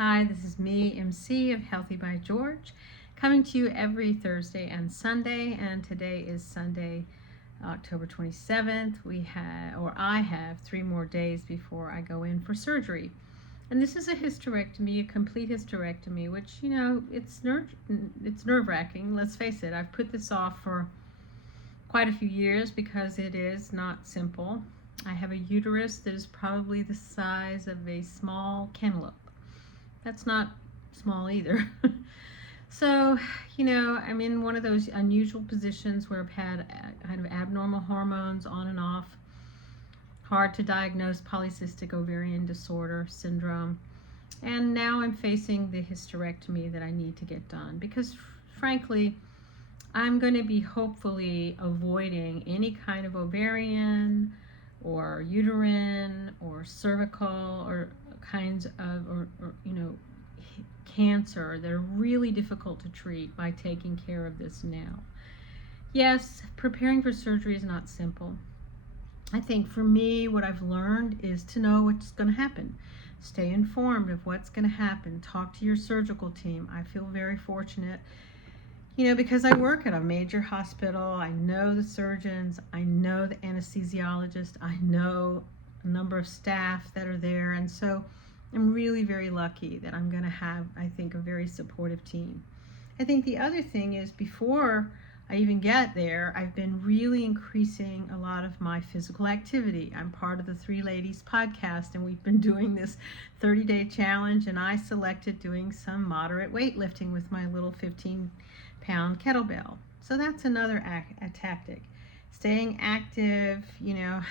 Hi, this is me, MC of Healthy by George, coming to you every Thursday and Sunday. And today is Sunday, October 27th. I have 3 more days before I go in for surgery. And this is a hysterectomy, a complete hysterectomy, which, it's nerve-wracking. Let's face it, I've put this off for quite a few years because it is not simple. I have a uterus that is probably the size of a small cantaloupe. That's not small either. So, I'm in one of those unusual positions where I've had kind of abnormal hormones on and off, hard to diagnose polycystic ovarian disorder syndrome, and now I'm facing the hysterectomy that I need to get done because, frankly, I'm going to be hopefully avoiding any kind of ovarian or uterine or cervical or kinds of cancer that are really difficult to treat by taking care of this now. Yes, preparing for surgery is not simple. I think for me, what I've learned is to know what's going to happen. Stay informed of what's going to happen. Talk to your surgical team. I feel very fortunate, because I work at a major hospital. I know the surgeons. I know the anesthesiologist. I know a number of staff that are there. And so I'm really very lucky that I'm going to have, I think, a very supportive team. I think the other thing is before I even get there, I've been really increasing a lot of my physical activity. I'm part of the Three Ladies podcast, and we've been doing this 30-day challenge, and I selected doing some moderate weightlifting with my little 15-pound kettlebell. So that's another a tactic. Staying active,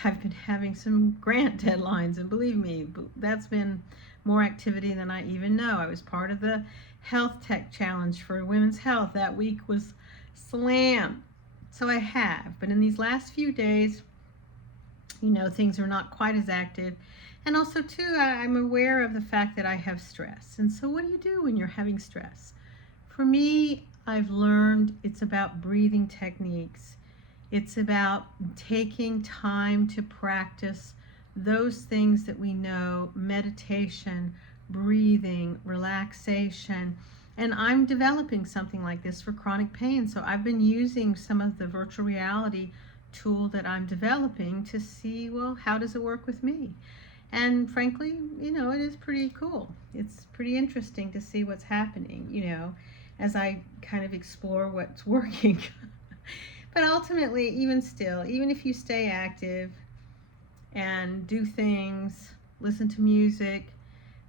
I've been having some grant deadlines, and believe me, that's been more activity than I even know. I was part of the health tech challenge for women's health. That week was slammed. So I have, but in these last few days, things are not quite as active. And also too, I'm aware of the fact that I have stress. And so what do you do when you're having stress? For me, I've learned it's about breathing techniques. It's about taking time to practice those things that we know: meditation, breathing, relaxation. And I'm developing something like this for chronic pain. So I've been using some of the virtual reality tool that I'm developing to see, well, how does it work with me? And frankly, it is pretty cool. It's pretty interesting to see what's happening, as I kind of explore what's working. But ultimately, even if you stay active and do things, listen to music,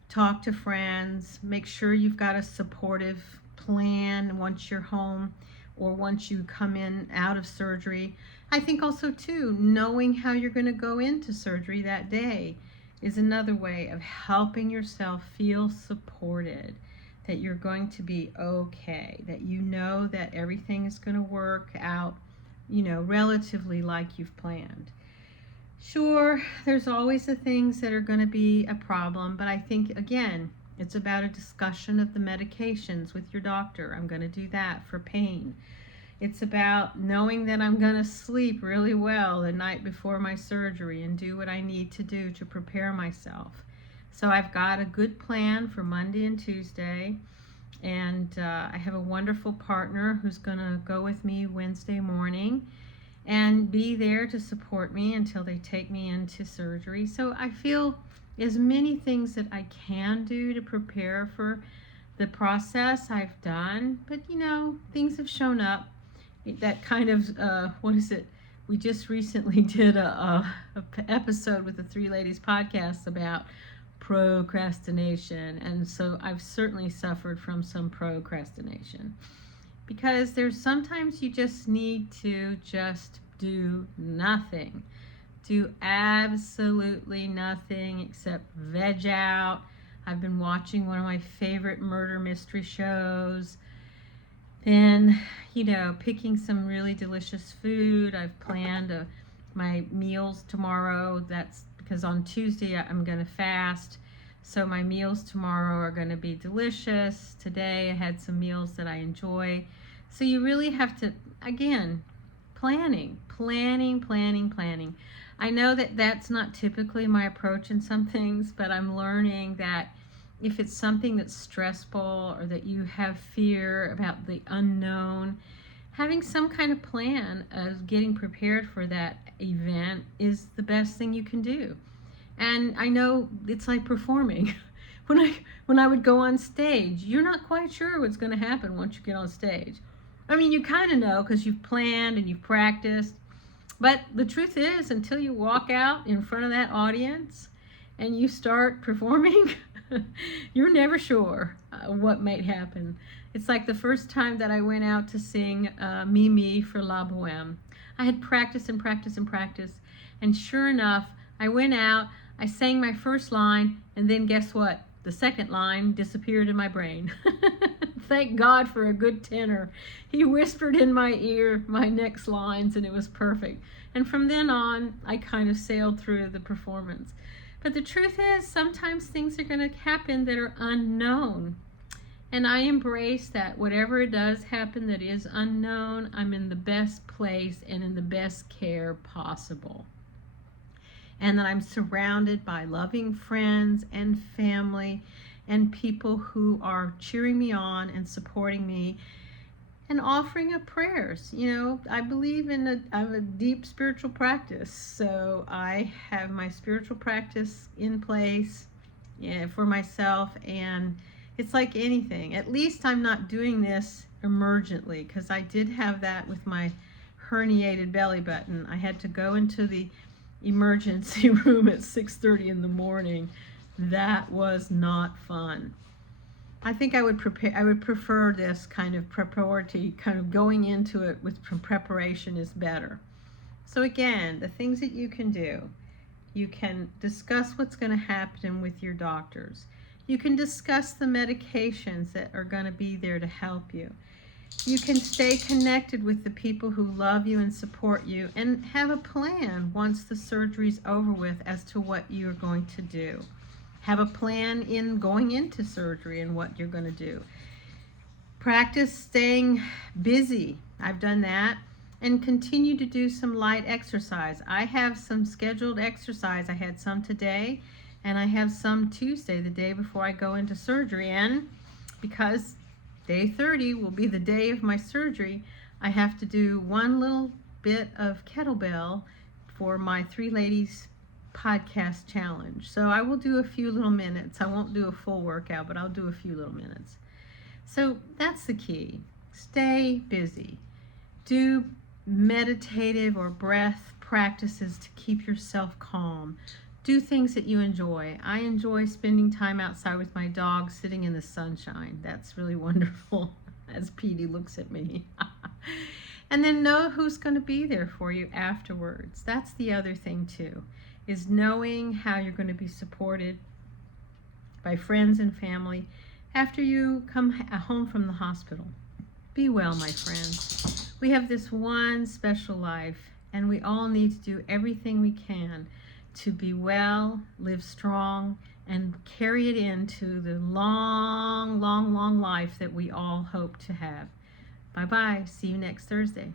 talk to friends, make sure you've got a supportive plan once you're home or once you come in out of surgery. I think also too, knowing how you're going to go into surgery that day is another way of helping yourself feel supported, that you're going to be okay, that that everything is going to work out, relatively like you've planned. Sure, there's always the things that are going to be a problem, but I think, again, it's about a discussion of the medications with your doctor. I'm going to do that for pain. It's about knowing that I'm going to sleep really well the night before my surgery and do what I need to do to prepare myself. So I've got a good plan for Monday and Tuesday, and I have a wonderful partner who's going to go with me Wednesday morning and be there to support me until they take me into surgery. So I feel as many things that I can do to prepare for the process I've done, but things have shown up. That kind of, we just recently did a episode with the Three Ladies podcast about procrastination, and so I've certainly suffered from some procrastination. Because sometimes you just need to just do nothing. Do absolutely nothing except veg out. I've been watching one of my favorite murder mystery shows. Then, picking some really delicious food. I've planned my meals tomorrow. That's because on Tuesday I'm going to fast. So my meals tomorrow are going to be delicious. Today I had some meals that I enjoy. So you really have to, again, planning. I know that that's not typically my approach in some things, but I'm learning that if it's something that's stressful or that you have fear about the unknown, having some kind of plan of getting prepared for that event is the best thing you can do. And I know it's like performing. When I would go on stage, you're not quite sure what's going to happen once you get on stage. I mean, you kind of know because you've planned and you've practiced. But the truth is, until you walk out in front of that audience and you start performing, you're never sure what might happen. It's like the first time that I went out to sing Me for La Boheme. I had practiced and practiced and practiced, and sure enough, I went out, I sang my first line, and then guess what? The second line disappeared in my brain. Thank God for a good tenor. He whispered in my ear my next lines, and it was perfect. And from then on, I kind of sailed through the performance. But the truth is, sometimes things are going to happen that are unknown. And I embrace that whatever does happen that is unknown, I'm in the best place and in the best care possible. And that I'm surrounded by loving friends and family and people who are cheering me on and supporting me and offering up prayers. You know, I believe in a deep spiritual practice, so I have my spiritual practice in place, for myself, and it's like anything. At least I'm not doing this emergently, because I did have that with my herniated belly button. I had to go into the emergency room at 6:30 in the morning. That was not fun. I think I would prefer this kind of preparatory, kind of going into it with preparation is better. So again, the things that you can do: you can discuss what's going to happen with your doctors. You can discuss the medications that are going to be there to help you. You can stay connected with the people who love you and support you, and have a plan once the surgery's over with as to what you're going to do. Have a plan in going into surgery and what you're going to do. Practice staying busy. I've done that. And continue to do some light exercise. I have some scheduled exercise. I had some today, and I have some Tuesday, the day before I go into surgery. And because day 30 will be the day of my surgery, I have to do one little bit of kettlebell for my Three Ladies podcast challenge. So I will do a few little minutes. I won't do a full workout, but I'll do a few little minutes. So that's the key. Stay busy. Do meditative or breath practices to keep yourself calm. Do things that you enjoy. I enjoy spending time outside with my dog, sitting in the sunshine. That's really wonderful, as Petey looks at me. And then know who's going to be there for you afterwards. That's the other thing too, is knowing how you're going to be supported by friends and family after you come home from the hospital. Be well, my friends. We have this one special life, and we all need to do everything we can to be well, live strong, and carry it into the long, long, long life that we all hope to have. Bye-bye. See you next Thursday.